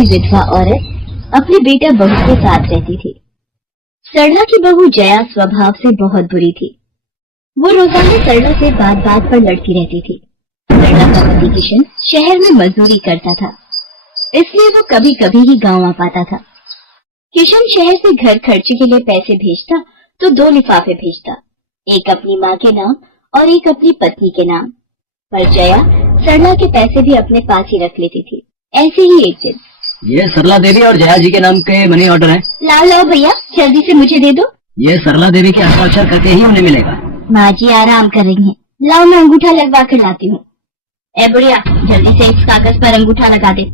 की विधवा औरत अपने बेटा बहू के साथ रहती थी। सरला की बहू जया स्वभाव से बहुत बुरी थी। वो रोजाना सरला से बात बात पर लड़ती रहती थी। सरला का पति किशन शहर में मजदूरी करता था, इसलिए वो कभी कभी ही गांव आ पाता था। किशन शहर से घर खर्चे के लिए पैसे भेजता तो 2 लिफाफे भेजता, एक अपनी माँ के नाम और एक अपनी पत्नी के नाम। पर जया सरला के पैसे भी अपने पास ही रख लेती थी। ऐसे ही एक दिन, ये सरला देवी और जया जी के नाम के मनी ऑर्डर हैं। लाओ लाओ भैया, जल्दी से मुझे दे दो। ये सरला देवी के हस्ताक्षर करके ही उन्हें मिलेगा। माँ जी आराम कर रही हैं, लाओ मैं अंगूठा लगवा कर लाती हूँ। ए बुढ़िया, जल्दी से इस कागज पर अंगूठा लगा दे।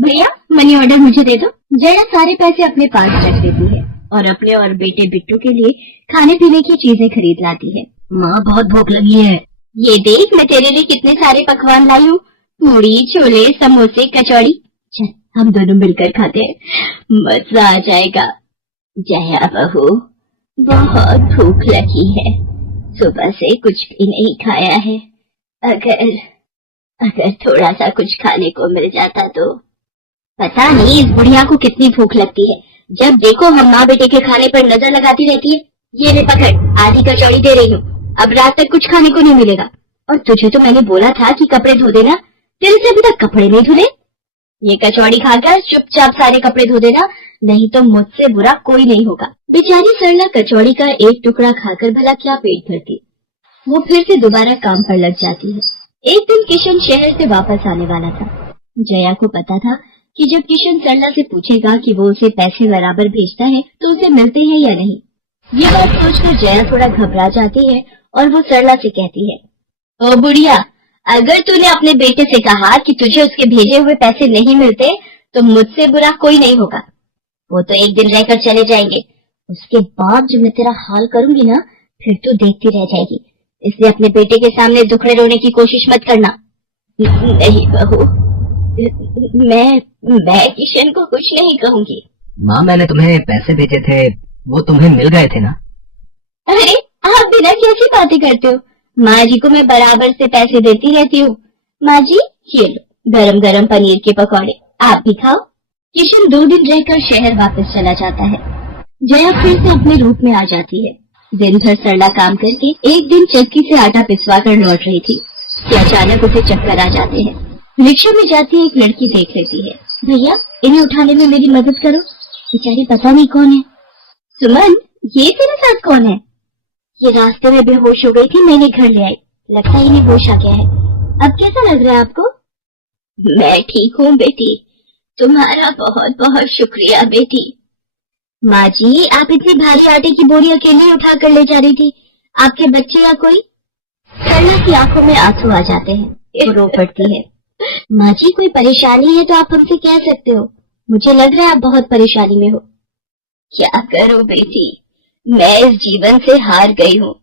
भैया मनी ऑर्डर मुझे दे दो। जया सारे पैसे अपने पास रख देती है और अपने और बेटे बिट्टू के लिए खाने पीने की चीजें खरीद लाती है। माँ बहुत भूख लगी है। ये देख मैं तेरे लिए कितने सारे पकवान लाई हूँ, पूड़ी, छोले, समोसे, कचौड़ी। चल हम दोनों मिलकर खाते हैं, मजा आ जाएगा। जया बहू बहुत भूख लगी है, सुबह से कुछ भी नहीं खाया है। अगर थोड़ा सा कुछ खाने को मिल जाता तो। पता नहीं इस बुढ़िया को कितनी भूख लगती है, जब देखो हम माँ बेटे के खाने पर नजर लगाती रहती है। ये ले पकड़, आधी कचौड़ी दे रही हूँ, अब रात तक कुछ खाने को नहीं मिलेगा। और तुझे तो मैंने बोला था कि कपड़े धो देना, तेरे से अभी तक कपड़े नहीं धुले। ये कचौड़ी खाकर चुपचाप सारे कपड़े धो देना, नहीं तो मुझसे बुरा कोई नहीं होगा। बेचारी सरला कचौड़ी का एक टुकड़ा खाकर भला क्या पेट भरती। वो फिर से दोबारा काम पर लग जाती है। एक दिन किशन शहर से वापस आने वाला था। जया को पता था कि जब किशन सरला से पूछेगा कि वो उसे पैसे बराबर भेजता है तो उसे मिलते हैं या नहीं। ये बात सोचकर जया थोड़ा घबरा जाती है और वो सरला से कहती है, ओ बुढ़िया, अगर तूने अपने बेटे से कहा कि तुझे उसके भेजे हुए पैसे नहीं मिलते तो मुझसे बुरा कोई नहीं होगा। वो तो एक दिन रहकर चले जाएंगे, उसके बाद जो मैं तेरा हाल करूंगी ना, फिर तू देखती रह जाएगी। इसलिए अपने बेटे के सामने दुखड़े रोने की कोशिश मत करना। नहीं बहू, मैं किशन को कुछ नहीं कहूंगी। माँ मैंने तुम्हें पैसे भेजे थे, वो तुम्हें मिल गए थे ना? अरे आप बिना कैसी बातें करते हो, माँ जी को मैं बराबर से पैसे देती रहती हूँ। माँ जी ये लो गरम गरम पनीर के पकौड़े, आप भी खाओ। किशन 2 दिन रहकर शहर वापस चला जाता है। जया फिर से अपने रूप में आ जाती है। दिन भर सरला काम करके एक दिन चक्की से आटा पिसवा कर लौट रही थी कि अचानक उसे चक्कर आ जाते हैं। रिक्शा में जाती एक लड़की देख लेती है। भैया इन्हें उठाने में मेरी मदद करो, बेचारी पता नहीं कौन है। सुमन ये तेरे साथ कौन है? ये रास्ते में बेहोश हो गई थी, मैंने घर ले आई, लगता है इन्हें होश आ गया है। अब कैसा लग रहा है आपको? मैं ठीक हूँ बेटी, तुम्हारा बहुत बहुत शुक्रिया बेटी। माँ जी आप इतनी भारी आटे की बोरी अकेले उठा कर ले जा रही थी, आपके बच्चे या कोई? सरला की आंखों में आंसू आ जाते हैं, वो रो पड़ती है। माँ जी कोई परेशानी है तो आप हमसे कह सकते हो, मुझे लग रहा है आप बहुत परेशानी में हो। क्या करूं बेटी, मैं इस जीवन से हार गई हूँ।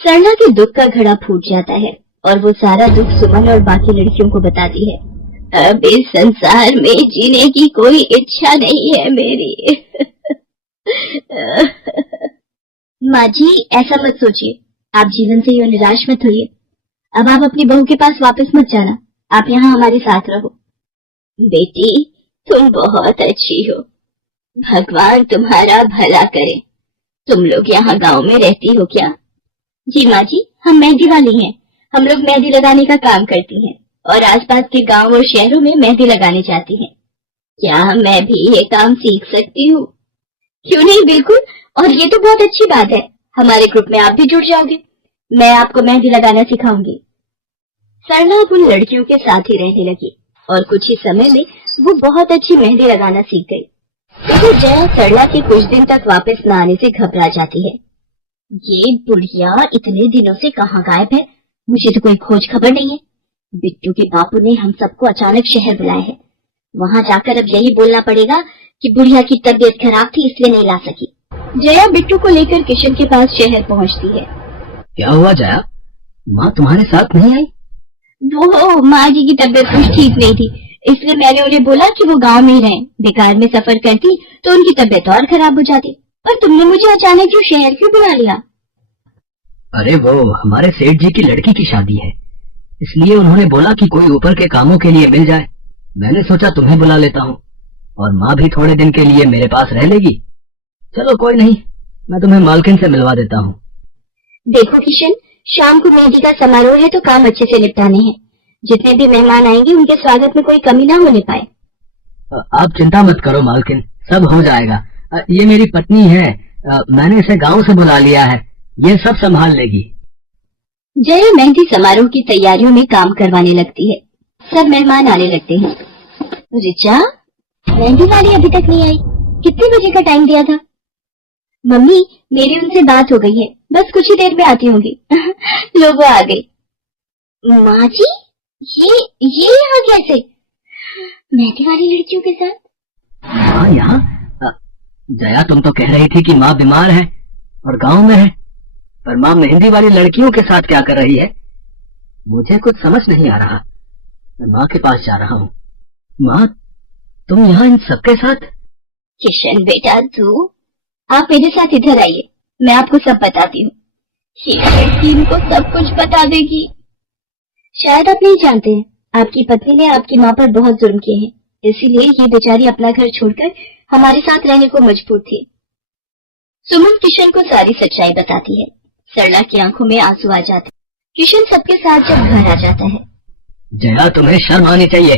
सरला के दुख का घड़ा फूट जाता है और वो सारा दुख सुमन और बाकी लड़कियों को बताती है। अब इस संसार में जीने की कोई इच्छा नहीं है मेरी। माँ जी ऐसा मत सोचिए, आप जीवन से यूं निराश मत होइए। अब आप अपनी बहू के पास वापस मत जाना, आप यहाँ हमारे साथ रहो। बेटी तुम बहुत अच्छी हो, भगवान तुम्हारा भला करे। तुम लोग यहाँ गांव में रहती हो क्या? जी माँ जी हम मेहंदी वाली हैं, हम लोग मेहंदी लगाने का काम करती हैं और आसपास के गांव और शहरों में मेहंदी लगाने जाती हैं। क्या मैं भी ये काम सीख सकती हूँ? क्यों नहीं, बिल्कुल, और ये तो बहुत अच्छी बात है, हमारे ग्रुप में आप भी जुड़ जाओगे, मैं आपको मेहंदी लगाना सिखाऊंगी। सरला अब उन लड़कियों के साथ ही रहने लगी और कुछ ही समय में वो बहुत अच्छी मेहंदी लगाना सीख गई। तो जया सरला के कुछ दिन तक वापस न आने से घबरा जाती है। ये बुढ़िया इतने दिनों से कहाँ गायब है, मुझे तो कोई खोज खबर नहीं है। बिट्टू के बापू ने हम सबको अचानक शहर बुलाया है, वहाँ जाकर अब यही बोलना पड़ेगा कि बुढ़िया की तबीयत खराब थी इसलिए नहीं ला सकी। जया बिट्टू को लेकर किशन के पास शहर पहुँचती है। क्या हुआ जया, माँ तुम्हारे साथ नहीं आई? वो माँ जी की तबीयत कुछ ठीक नहीं थी, इसलिए मैंने उन्हें बोला कि वो गांव में ही रहें, बेकार में सफर करती तो उनकी तबीयत और खराब हो जाती। पर तुमने मुझे अचानक क्यों शहर क्यों बुला लिया? अरे वो हमारे सेठ जी की लड़की की शादी है, इसलिए उन्होंने बोला कि कोई ऊपर के कामों के लिए मिल जाए, मैंने सोचा तुम्हें बुला लेता हूँ। और माँ भी थोड़े दिन के लिए मेरे पास रह लेगी। चलो कोई नहीं, मैं तुम्हें मालकिन से मिलवा देता हूँ। देखो किशन, शाम को मेहंदी का समारोह है तो काम अच्छे से निपटाने हैं। जितने भी मेहमान आएंगे उनके स्वागत में कोई कमी ना होने पाए। आप चिंता मत करो मालकिन, सब हो जाएगा। ये मेरी पत्नी है, मैंने इसे गांव से बुला लिया है, ये सब संभाल लेगी। जया मेहंदी समारोह की तैयारियों में काम करवाने लगती है। सब मेहमान आने लगते हैं। रिचा, मेहंदी वाली अभी तक नहीं आई, कितने बजे का टाइम दिया था? मम्मी, मेरी उनसे बात हो गई है, बस कुछ ही देर में आती होंगी। लोगों आ गई। माँ जी, ये यहाँ कैसे? मेहंदी वाली लड़कियों के साथ? हाँ यहाँ। जया, तुम तो कह रही थी कि माँ बीमार है और गांव में है, पर माँ मेहंदी वाली लड़कियों के साथ क्या कर रही है? मुझे कुछ समझ नहीं आ रहा। मैं माँ के पास जा रहा हूँ। माँ, तुम यहाँ इन सबके साथ? किशन बेटा, तू आप मेरे साथ इधर आइए, मैं आपको सब बताती हूँ। ये लड़की इनको सब कुछ बता देगी। शायद आप नहीं जानते हैं, आपकी पत्नी ने आपकी माँ पर बहुत जुर्म किए हैं, इसीलिए ये बेचारी अपना घर छोड़कर हमारे साथ रहने को मजबूर थी। सुमन किशन को सारी सच्चाई बताती है। सरला की आंखों में आंसू आ जाते। किशन सबके साथ जब घर आ जाता है। जया, तुम्हें शर्म आनी चाहिए।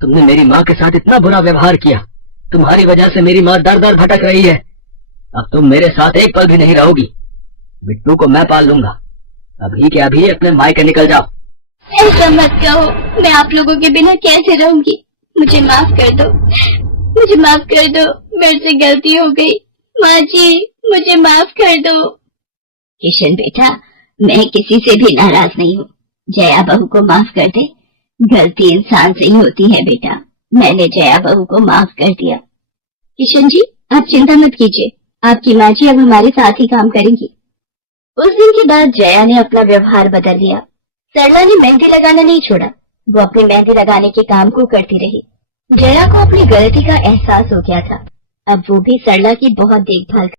तुमने मेरी माँ के साथ इतना बुरा व्यवहार किया। तुम्हारी वजह से मेरी माँ दर दर भटक रही है। अब तुम मेरे साथ एक पल भी नहीं रहोगी। बिट्टू को मैं पाल लूंगा। अभी के अभी अपने मायके निकल जाओ। ऐसा मत कहो, मैं आप लोगों के बिना कैसे रहूंगी? मुझे माफ कर दो, मुझे माफ कर दो, मेरे से गलती हो गई। माँ जी, मुझे माफ कर दो। किशन बेटा, मैं किसी से भी नाराज नहीं हूँ। जया बहू को माफ कर दे। गलती इंसान से ही होती है बेटा। मैंने जया बहू को माफ कर दिया। किशन जी, आप चिंता मत कीजिए, आपकी माँ जी अब हमारे साथ ही काम करेंगी। उस दिन के बाद जया ने अपना व्यवहार बदल लिया। सरला ने मेहंदी लगाना नहीं छोड़ा, वो अपनी मेहंदी लगाने के काम को करती रही। जया को अपनी गलती का एहसास हो गया था। अब वो भी सरला की बहुत देखभाल